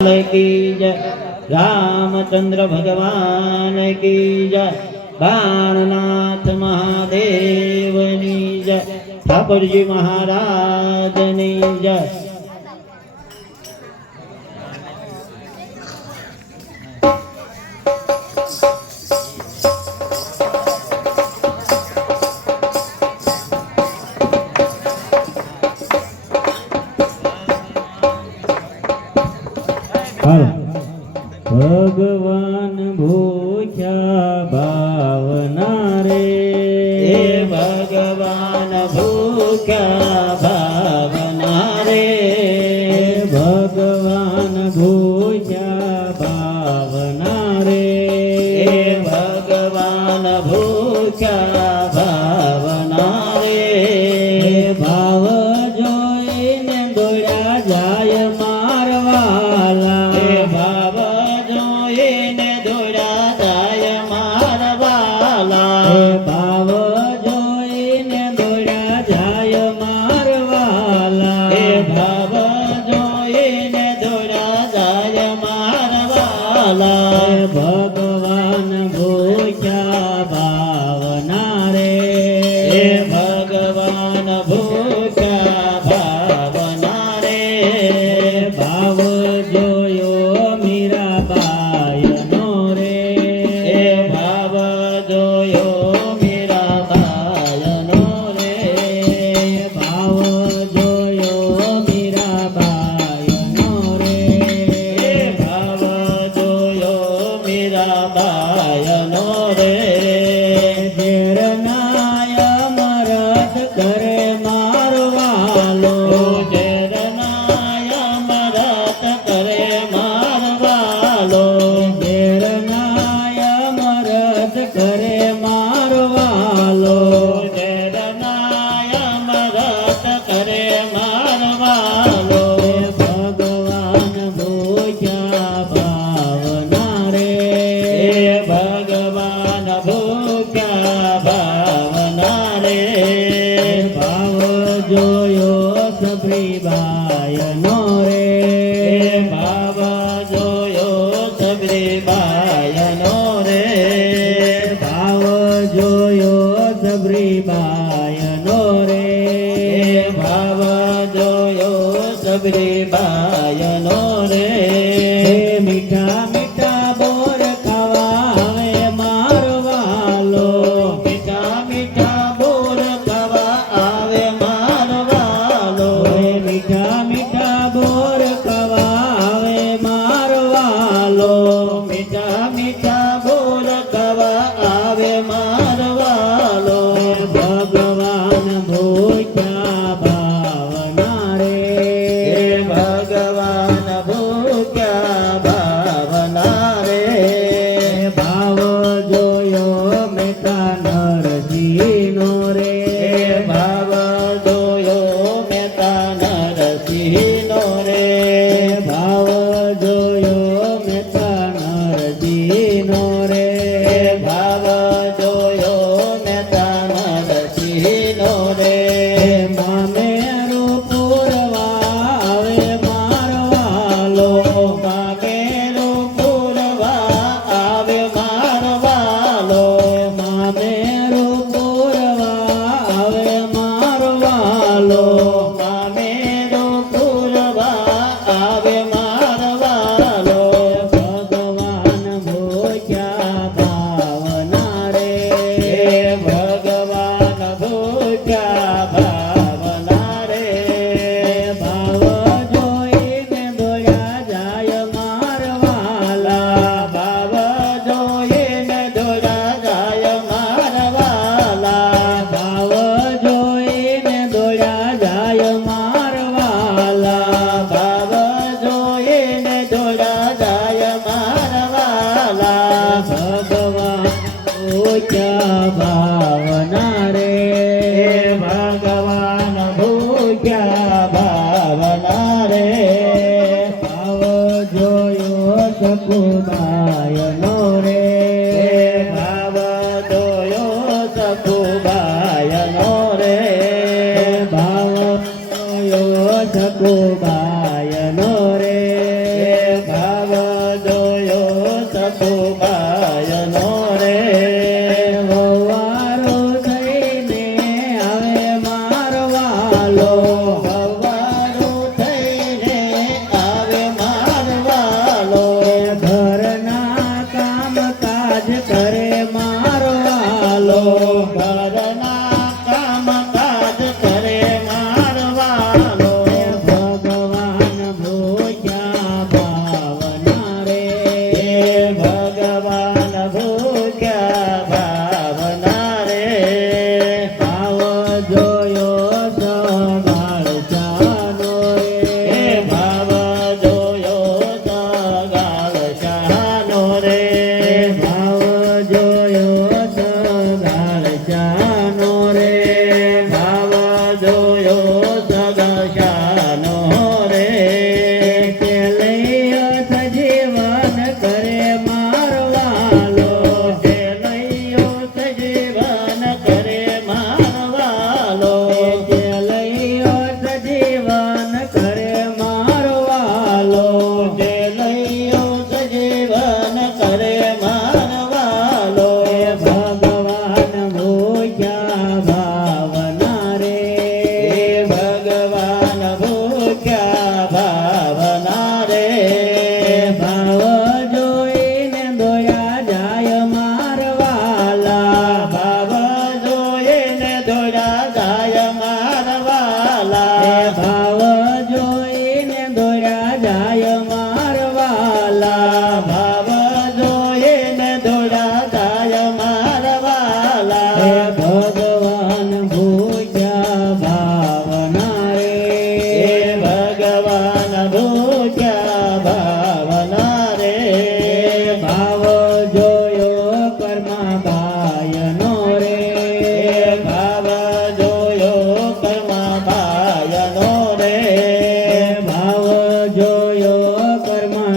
की जय, रामचंद्र भगवान की जय, बाणनाथ महादेवनी जय, ठाकुरजी महाराजनी जय। भगवान भूख्या भावना रे, भगवान भूख्या भावना रे, भगवान भूख्या भावना रे, भगवान भूख्या भावना रे। भाव जोईने दौड़ा जाय मारवाला, भाव जोईने दौड़ा जाय मारवाला, भाव जोईने दौड़ा जाय मारवाला, भाव जोईने दौड़ा जाय मारवाला। भगवान भूख्या भावना रे, भगवान भूख्या भावना रे। भाव जोयो मीराबाईनो रे, भाव जोयो मीराबाईनो रे, भाव जोयो मीराबाईनो रे, भाव जोयो मीराबाईनो रे। जेरनाय मरद करे मारवालो, जेरनाय मरद करे मारवालो, जेरनाय मरद करे मारवालो, जेरनाय मरद करे मारवालो। भगवान भूख्या भावना रे, भगवान भूख्या भावना रे। भाव जोयो सबरीबाईनो रे, भाव जोयो सबरीबाईनो रे, भाव जोयो सबरीबाईनो रे, भाव जोयो सबरीबाईनो रे। मीठा मीठा बोर खवावे मारवालो, मीठा मीठा बोर खवा आवे मारवालो, मीठा मीठा बोर खवावे मारवालो, मीठा मीठा बोर खवा आवे मारवालो। भगवान भूख्या भावना रे, भगवान भूख्या भावना रे। भाव जोयो मेता नरसिंहनो रे, भाव जोयो मेता नरसिंहनो रे, भाव जोयो मेता नरसिंहनो रे, भाव जोयो मेता नरसिंहनो रे। मामेरो पूरवा आवे मारवालो, मामेरो पूरवा आवे मारवालो, मामेरो पूरवा आवे मारवालो, मामेरो पूरवा आवे मारवालो। भगवान भूख्या भावना रे, भगवान भूख्या भावना रे। भाव जोईने दौड़ा जाय मारवाला, भाव जोईने दौड़ा जाय मारवाला, भाव जोईने दौड़ा जाय मारवाला, भाव जोईने दौड़ा जाय मारवाला। भगवान भूख्या भावना रे, भगवान भूख्या भावना रे। भाव जोयो सकुबाईनो रे, भाव जोयो सकुबाईनो रे, भाव जोयो सकुबाईनो रे,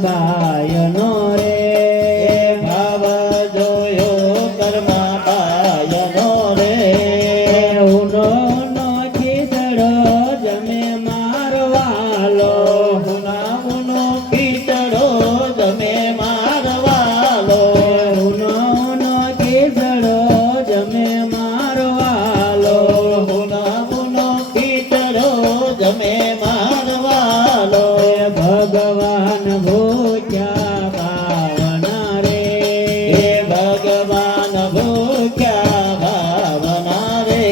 બાયનો રે ભાવ જોયો કર્મ બાયનો રે ઉનો નો ખીચડો જમે મારવાલો ઉનો ખીચડો જમે મારવાલો ઉનો ખીચડો જમે મારવાલો ઉનો ખીચડો જમે મારવાલો ભગવાન ભૂખ્યા ભાવના રે ભગવાન ભૂખ્યા ભાવના રે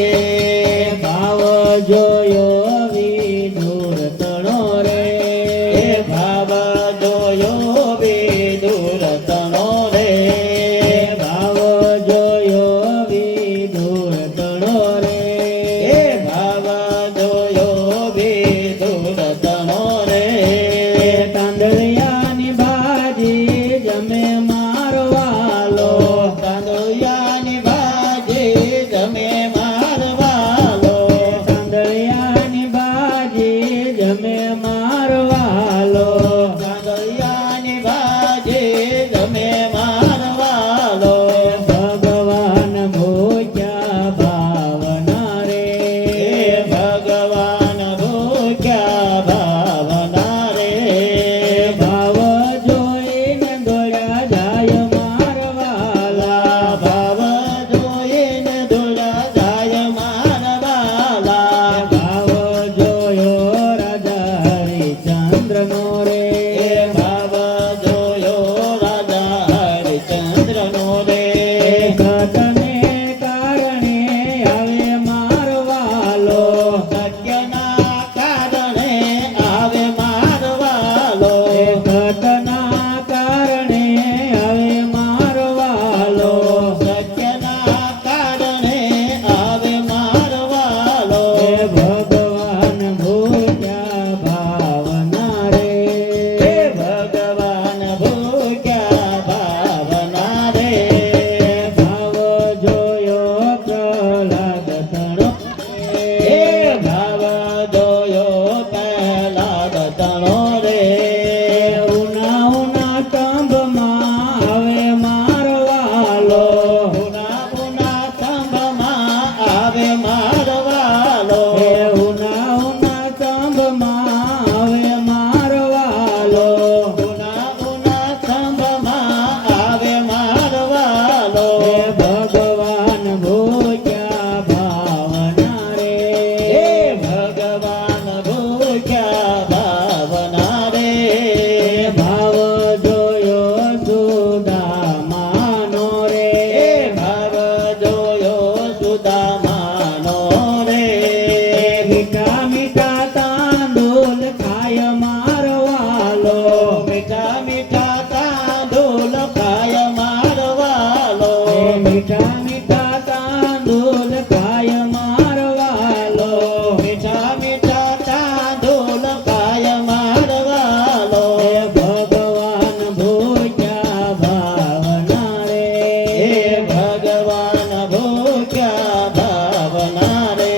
ભાવ જોયો વિદુર તણો રે ભાવ જોયો વિદુર તણો રે ભાવ જોયો વિદુર તણો રે ભાવ જોયો વિદુર તણો રે તાંદળિયાની ભાજી જમે મારવાલો તાંદળિયાની ભાજી જમે મારવાલો તાંદળિયાની ભાજી જમે મારવાલો તાંદળિયાની ભાજી જમે મારવાલો ભગવાન ભૂખ્યા ભાવના રે ભગવાન ભૂખ્યા ભાવના રે ભાવ જોઈને દોડ્યા જાય મારવાલા ભાવ જોઈને દોડ્યા જાય મારવાલા ભાવ જોયો રાજા હરિચંદ્રનો રે ભાવ જોયો રાજા હરિચંદ્રનો રે સતને કારણે આવે મારવાલો સત્યના કારણે આવે મારવાલો સતના કારણે આવે મારવાલો સત્યના કારણે આવે મારવાલો ભગવાન ભૂખ્યા ભાવના રે ભગવાન ભૂખ્યા ભાવના રે ભાવ જોયો પ્રહલાદ તણો ભાવ જોયો પ્રહલાદ તણો રે ઉના સ્તંભમાં આવે મારવાલો ઉના સ્તંભમાં આવે મારવાલો ઉના સ્તંભમાં આવે મારવાલો ઉના સ્તંભમાં આવે મારવાલો ભગવાન ભૂખ્યા ભાવના રે ભગવાન ભૂખ્યા ભાવના રે ભાવ જોયો સુદામાનો રે ભાવ જોયો સુદામાનો રે મીઠા મીઠા તાંદૂલ ખાય મારવાલો મીઠા મીઠા તાંદૂલ ખાય મારવાલો મીઠા મીઠા તાંદૂલ ખાય મારવાલો મીઠા મીઠા તાંદૂલ ખાય મારવાલો ભગવાન ભૂખ્યા ભાવના રે ભગવાન ભૂખ્યા ભાવના રે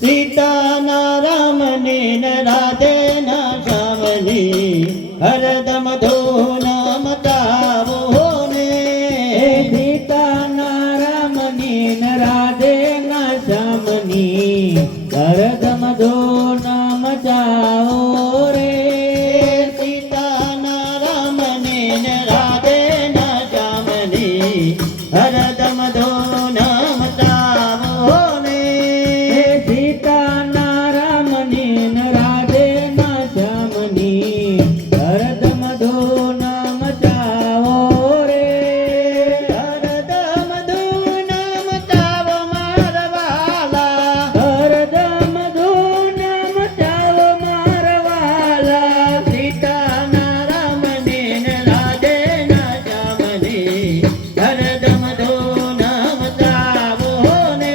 સીતાના રામની ને રાધે ના શ્યામની હરદમ ધૂન મચાવો ને સીતાના રામની ને રાધે ના શ્યામની હરદમ ધૂન મચાવો રે સીતાના રામની ને રાધે ના શ્યામની હરદમ ધૂન મચાવો ને સીતાના રામની ને રાધે ના શ્યામની હરદમ ધૂન મચાવો રે હરદમ ધૂન મચાવો મારવાલા હરદમ ધૂન મચાવો મારવાલા સીતાના રામની ને રાધે ના શ્યામની હરદમ ધૂન મચાવો ને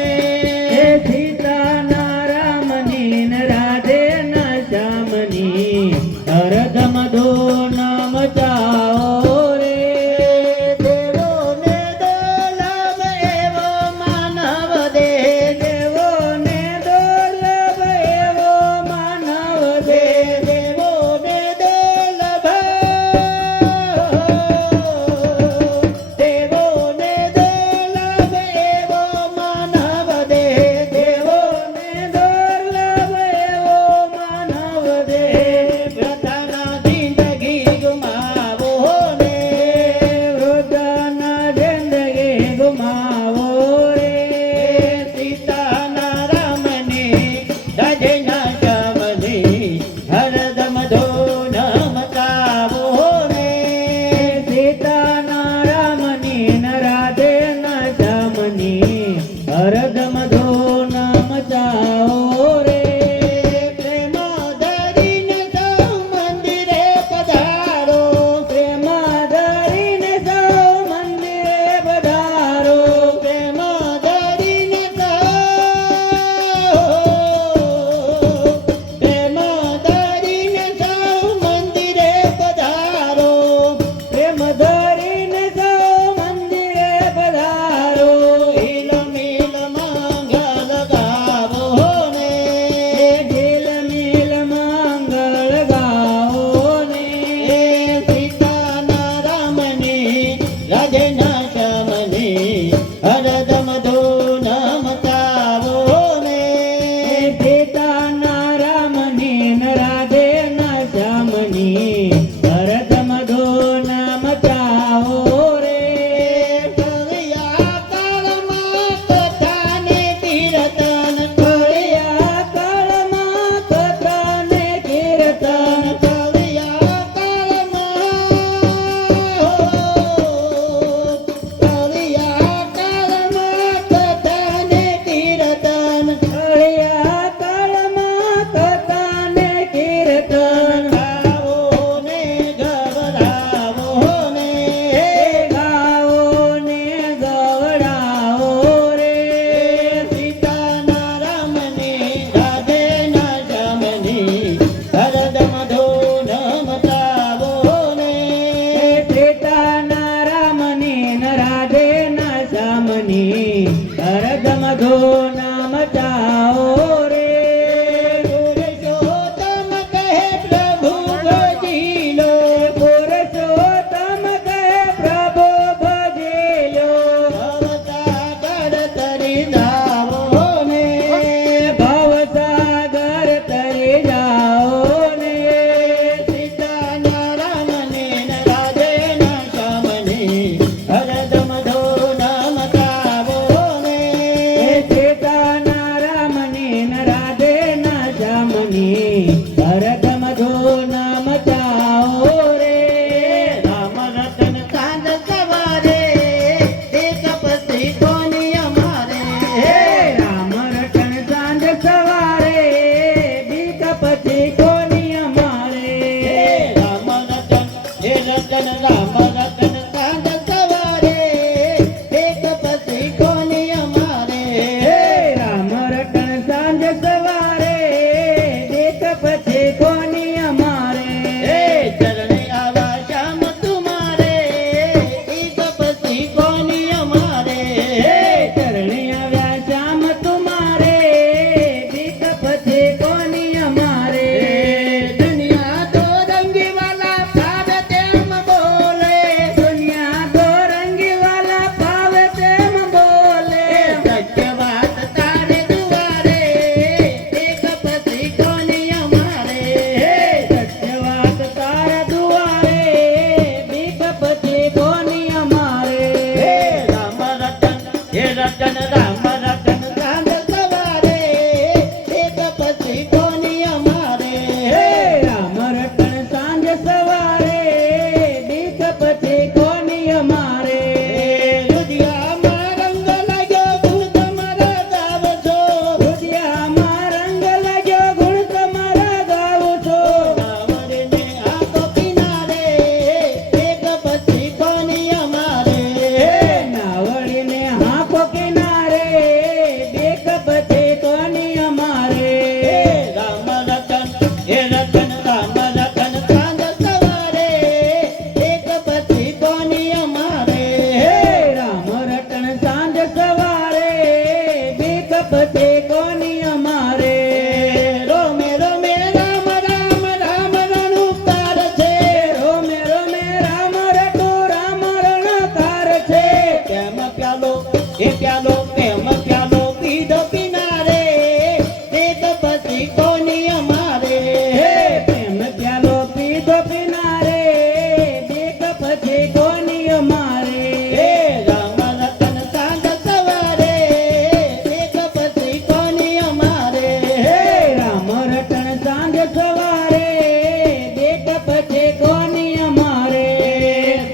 સીતાના રામની ને રાધે ના શ્યામની હરદમ ધૂન મચાવો રે દેવોને દોલભ એવો માનવ દે દેવોને દોલભ એવો માનવ દે દેવોને દોલભ રામ રતન સાંજ સવારે એક પછી કોની અમારે હે રામ રટણ સાંજ સવારે દેખ પછી કોની અમારે હે ચરણે આવા શ્યામ તુમારે એક પછી કોની અમારે હે ચરણે આવ્યા શ્યામ તુમારે દેખ પછી કોની અમારે દુનિયા તો રંગી વાલા ભાવે તેમ બોલે દુનિયા તો રંગી વાલા ભાવે તેમ બોલે સત્ય વાત તારે દુવારે એક પછી કોની અમારે હે સત્ય વાત તારા દુઆરે દેખ પછી કોની અમારે હે રામ રતન હે રતન રામ રતન સાંજ સવારે એક પછી કોની અમારે હે રામ રટણ સાંજ સવારે દેખ પછી કોની અમારે દુધિયામાં રંગ લાગ્યો ગુણ તમારા ગાવ છો દુધિયામાં રંગ લાગ્યો ગુણ તમારા ગાવું છો રાવણને આંખો કિનારે એક પછી કોની અમારે હે નાવડીને હાંફો કિનારે દેખ પછી કોની અમારે હે રામ રતન હે રતન રામ રતન સાંજ સવારે એક પછી કોની અમારે હે રામ રટણ સાંજ સવારે દેખ પછી કોની અમારે રોમે રોમે રામ રામ રામ રણુકાર છે રોમે રોમે રામ રટુ રામ રણકાર છે કેમ પ્યાલો એ પ્યાલો પ્રેમ પ્યાલો પીધો કિનારે એક પછી કોની અમારે હે પ્રેમ પ્યાલો પીધો કિનારે દેખ પછી કોની અમારે હે રામ રતન સાંજ સવારે એક પછી કોની અમારે હે રામ રટણ સાંજ સવારે દેખ પછી કોની અમારે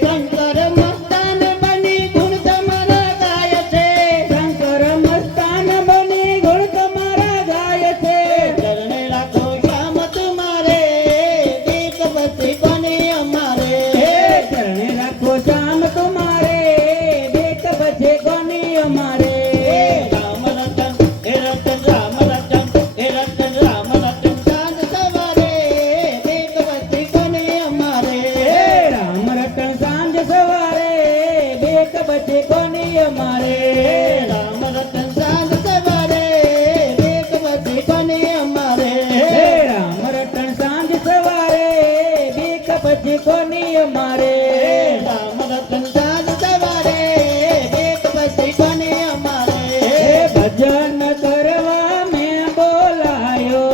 શંકર મસ્તાન બની ગુણ તમારા ગાય છે શંકર મસ્તાન બની ગુણ તમારા ગાય છે ચરણે રાખો શ્યામ તુમારે એક પછી કોની અમારે હે ચરણે રાખો શ્યામ તુમારે દેખ પછી કોની અમારે રામ રતન હે રતન રામ રતન હે રતન રામ રતન સાંજ સવારે એક પછી કોની અમારે હે રામ રટણ સાંજ સવારે દેખ પછી કોની અમારે રામ રતન સાંજ સવારે એક પછી કોની અમારે હે રામ રટણ સાંજ સવારે દેખ પછી કોની અમારે રામ રતન સાંજ સવારે એક પછી કોની અમારે હે ભજન કરવા મેં બોલાયો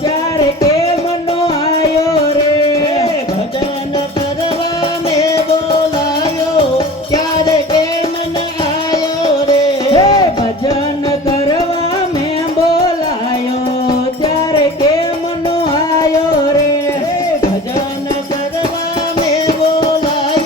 ત્યારે કે મનો આયો રે ભજન કરવા મેં બોલાયો ક્યારે કે મન આયો રે હે ભજન કરવા મેં બોલાયો ત્યારે કે મનો આયો રે ભજન કરવા મેં બોલાયો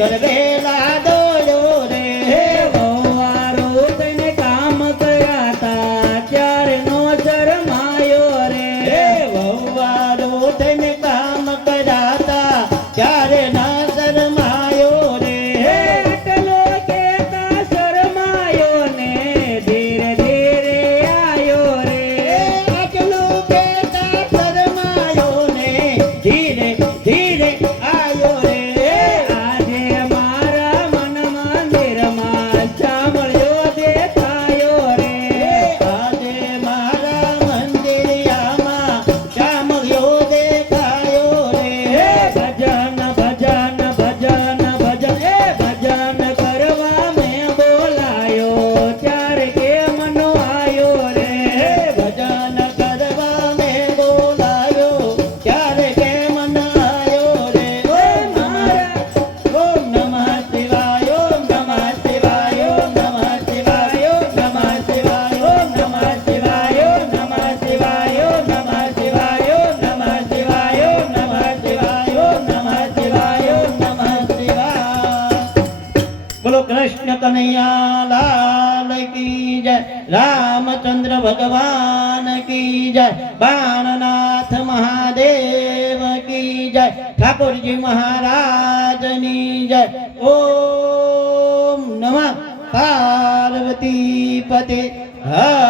ગરવેલા દોડ્યો રે હે વહુવારો થઈને કામ કર્યા તા ત્યારે નો શરમાયો રે હે વહુવારો થઈને કામ કરાતા ત્યારે ના શરમાયો રે હે આટલો કેતા શરમાયો ને ધીરે ધીરે આયો રે આટલું કેતા શરમાયો ને ધીરે ધીરે આયો રે આજે મારા મન મંદિરમાં ચામળ્યો દેખાયો રે આજે મારા મંદિરિયામાં ચામળ્યો દેખાયો રે ભજન ભજન ભજન ભજન એ ભજન કરવા મેં બોલાયો ત્યારે કે મનો આયો રે ભજન કરવા મેં બોલાયો ત્યારે કેમ ન આયો રે ઓમ મારા ઓમ નમઃ શિવાય ઓમ નમઃ શિવાય ઓમ નમઃ શિવાય ઓમ નમઃ શિવાય ઓમ નમઃ શિવાય ઓમ નમઃ શિવાય ઓમ નમઃ શિવાય ઓમ નમઃ શિવાય ઓમ નમઃ શિવાય ઓમ નમઃ શિવાય ઓમ નમઃ શિવાય બોલો કૃષ્ણ કનૈયા લાલ કી જય રામચંદ્ર ભગવાન કી જય બાણનાથ મહાદેવ કી જય ઠાકોરજી મહારાજની જય ઓમ નમઃ પાર્વતી પતે હર